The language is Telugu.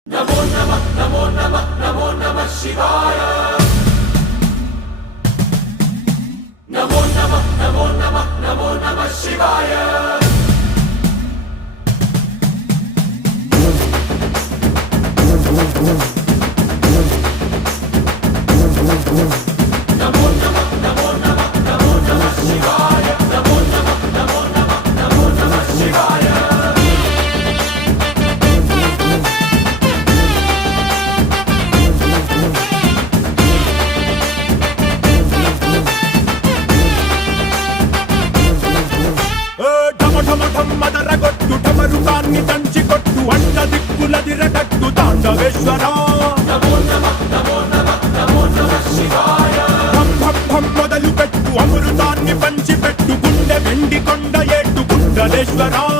नमो नमः नमो नमः नमो नमः शिवाय। नमो नमः नमो नमः नमो नमः शिवाय। नमो नमः नमो नमः नमो नमः शिवाय। नमो नमः नमो नमः नमो नमः शिवाय। మదరగొట్టు ఢమరుకాన్ని దంచి కొట్టు అంట దిక్కులదిరగట్టు తాండవేశ్వర నమో నమః నమో నమః నమో నమః శివాయ। భం భం భం మొదలు పెట్టు అమృతాన్ని పంచి పెట్టు గుండె వెండి కొండ ఏట్టు గుండలేశ్వర